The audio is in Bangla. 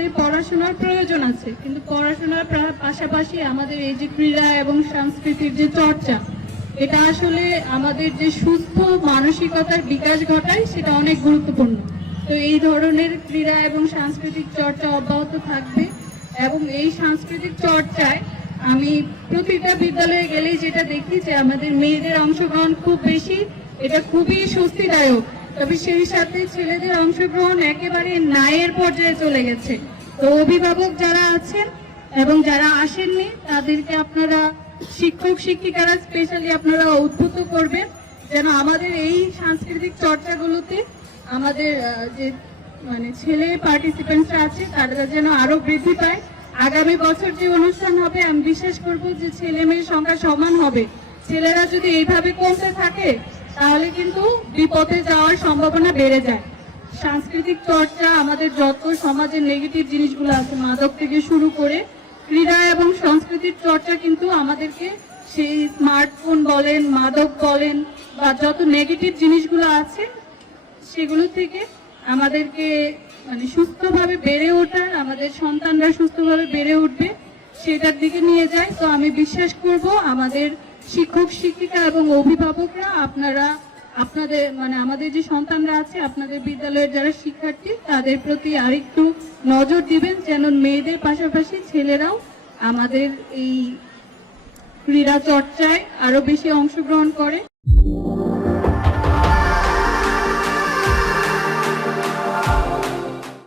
আমাদের পড়াশোনার প্রয়োজন আছে, কিন্তু পড়াশোনার পাশাপাশি আমাদের এই যে ক্রীড়া এবং সাংস্কৃতিক যে চর্চা, এটা আসলে আমাদের যে সুস্থ মানসিকতার বিকাশ ঘটায় সেটা অনেক গুরুত্বপূর্ণ। তো এই ধরনের ক্রীড়া এবং সাংস্কৃতিক চর্চা অব্যাহত থাকবে। এবং এই সাংস্কৃতিক চর্চায় আমি প্রতিটা বিদ্যালয়ে গেলেই যেটা দেখি যে আমাদের মেয়েদের অংশগ্রহণ খুব বেশি, এটা খুবই স্বস্তিদায়ক। তবে সেই সাথে ছেলেদের অংশগ্রহণ একেবারে নায়ের পর্যায়ে চলে গেছে। তো অভিভাবক যারা আছেন এবং যারা আসেননি তাদেরকে আপনারা শিক্ষক শিক্ষিকারা স্পেশালি আপনারা উদ্বুদ্ধ করবেন যেন আমাদের এই সাংস্কৃতিক চর্চাগুলোতে আমাদের যে ছেলে পার্টিসিপেন্টরা আছে তারা যেন আরো বৃদ্ধি পায়। আগামী বছর যে অনুষ্ঠান হবে আমি বিশ্বাস করব যে ছেলে মেয়ের সংখ্যা সমান হবে। ছেলেরা যদি এইভাবে কমতে থাকে তাহলে কিন্তু বিপদে যাওয়ার সম্ভাবনা বেড়ে যায়। সাংস্কৃতিক চর্চা আমাদের যত সমাজের নেগেটিভ জিনিসগুলো আছে, মাদক থেকে শুরু করে ক্রীড়া এবং সংস্কৃতির চর্চা কিন্তু আমাদেরকে সেই স্মার্টফোন বলেন, মাদক বলেন বা যত নেগেটিভ জিনিসগুলো আছে সেগুলো থেকে আমাদেরকে সুস্থভাবে বেড়ে ওঠার, আমাদের সন্তানরা সুস্থভাবে বেড়ে উঠবে সেটার দিকে নিয়ে যায়। তো আমি বিশ্বাস করব আমাদের শিক্ষক শিক্ষিকা এবং অভিভাবকরা আপনারা আপনাদের আমাদের যে সন্তানরা আছে আপনাদের বিদ্যালয়ের যারা শিক্ষার্থী তাদের প্রতি আরেকটু নজর দিবেন যেন মেয়েদের পাশাপাশি ছেলেরাও আমাদের এই ক্রীড়া চর্চায় আরো বেশি অংশগ্রহণ করে।